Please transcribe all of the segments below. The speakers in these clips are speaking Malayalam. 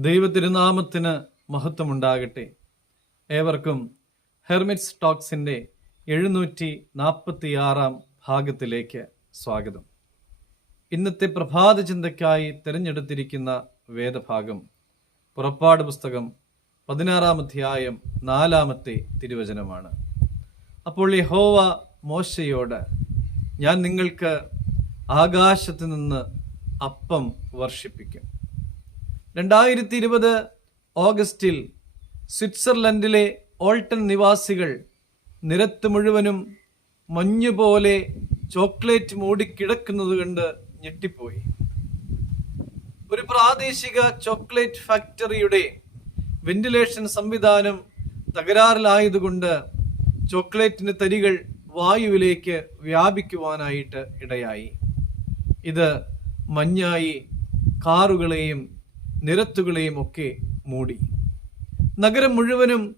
ദൈവത്തിരുനാമത്തിന് മഹത്വമുണ്ടാകട്ടെ. ഏവർക്കും ഹെർമിറ്റ്സ് ടോക്സിന്റെ എഴുന്നൂറ്റി നാൽപ്പത്തിയാറാം ഭാഗത്തിലേക്ക് സ്വാഗതം. ഇന്നത്തെ പ്രഭാത ചിന്തയ്ക്കായി തിരഞ്ഞെടുത്തിരിക്കുന്ന വേദഭാഗം പുറപ്പാട് പുസ്തകം പതിനാറാം അധ്യായം നാലാമത്തെ തിരുവചനമാണ്. അപ്പോൾ യഹോവ മോശയോട് ഞാൻ നിങ്ങൾക്ക് ആകാശത്ത് നിന്ന് അപ്പം വർഷിപ്പിക്കും. രണ്ടായിരത്തി ഇരുപത് ഓഗസ്റ്റിൽ സ്വിറ്റ്സർലൻഡിലെ ഓൾട്ടൺ നിവാസികൾ നിരത്ത് മുഴുവനും മഞ്ഞുപോലെ ചോക്ലേറ്റ് മൂടിക്കിടക്കുന്നത് കണ്ട് ഞെട്ടിപ്പോയി. ഒരു പ്രാദേശിക ചോക്ലേറ്റ് ഫാക്ടറിയുടെ വെന്റിലേഷൻ സംവിധാനം തകരാറിലായതുകൊണ്ട് ചോക്ലേറ്റിന് തരികൾ വായുവിലേക്ക് വ്യാപിക്കുവാനായിട്ട് ഇടയായി. ഇത് മഞ്ഞായി കാറുകളെയും നിരത്തുകളെയും ഒക്കെ മൂടി. നഗരം മുഴുവനും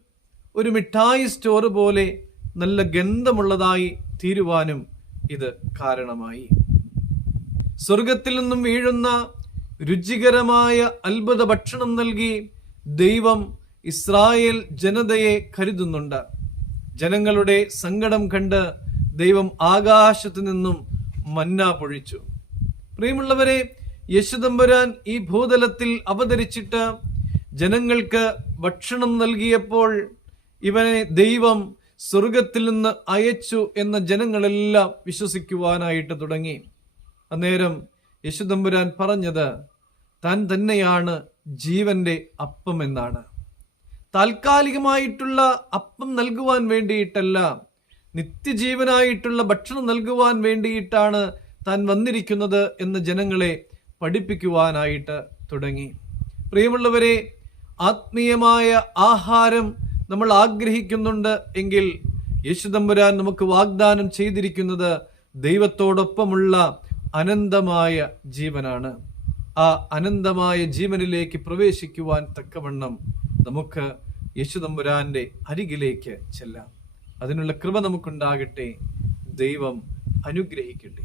ഒരു മിഠായി സ്റ്റോർ പോലെ നല്ല ഗന്ധമുള്ളതായി തീരുവാനും ഇത് കാരണമായി. സ്വർഗത്തിൽ നിന്നും വീഴുന്ന രുചികരമായ അത്ഭുത ഭക്ഷണം നൽകി ദൈവം ഇസ്രായേൽ ജനതയെ കരുതുന്നുണ്ട്. ജനങ്ങളുടെ സങ്കടം കണ്ട് ദൈവം ആകാശത്തു നിന്നും മന്ന പൊഴിച്ചു. പ്രിയമുള്ളവരെ യശുദമ്പുരാൻ ഈ ഭൂതലത്തിൽ അവതരിച്ചിട്ട് ജനങ്ങൾക്ക് ഭക്ഷണം നൽകിയപ്പോൾ ഇവനെ ദൈവം സ്വർഗത്തിൽ നിന്ന് അയച്ചു എന്ന ജനങ്ങളെല്ലാം വിശ്വസിക്കുവാനായിട്ട് തുടങ്ങി. അന്നേരം യശുദമ്പുരാൻ പറഞ്ഞത് താൻ തന്നെയാണ് ജീവന്റെ അപ്പം എന്നാണ്. താൽക്കാലികമായിട്ടുള്ള അപ്പം നൽകുവാൻ വേണ്ടിയിട്ടല്ല നിത്യജീവനായിട്ടുള്ള ഭക്ഷണം നൽകുവാൻ വേണ്ടിയിട്ടാണ് താൻ വന്നിരിക്കുന്നത് എന്ന് ജനങ്ങളെ പഠിപ്പിക്കുവാനായിട്ട് തുടങ്ങി. പ്രിയമുള്ളവരെ ആത്മീയമായ ആഹാരം നമ്മൾ ആഗ്രഹിക്കുന്നുണ്ട് എങ്കിൽ യേശുദമ്പുരാൻ നമുക്ക് വാഗ്ദാനം ചെയ്തിരിക്കുന്നത് ദൈവത്തോടൊപ്പമുള്ള അനന്തമായ ജീവനാണ്. ആ അനന്തമായ ജീവനിലേക്ക് പ്രവേശിക്കുവാൻ തക്കവണ്ണം നമുക്ക് യേശുദമ്പുരാന്റെ അരികിലേക്ക് ചെല്ലാം. അതിനുള്ള കൃപ നമുക്കുണ്ടാകട്ടെ. ദൈവം അനുഗ്രഹിക്കട്ടെ.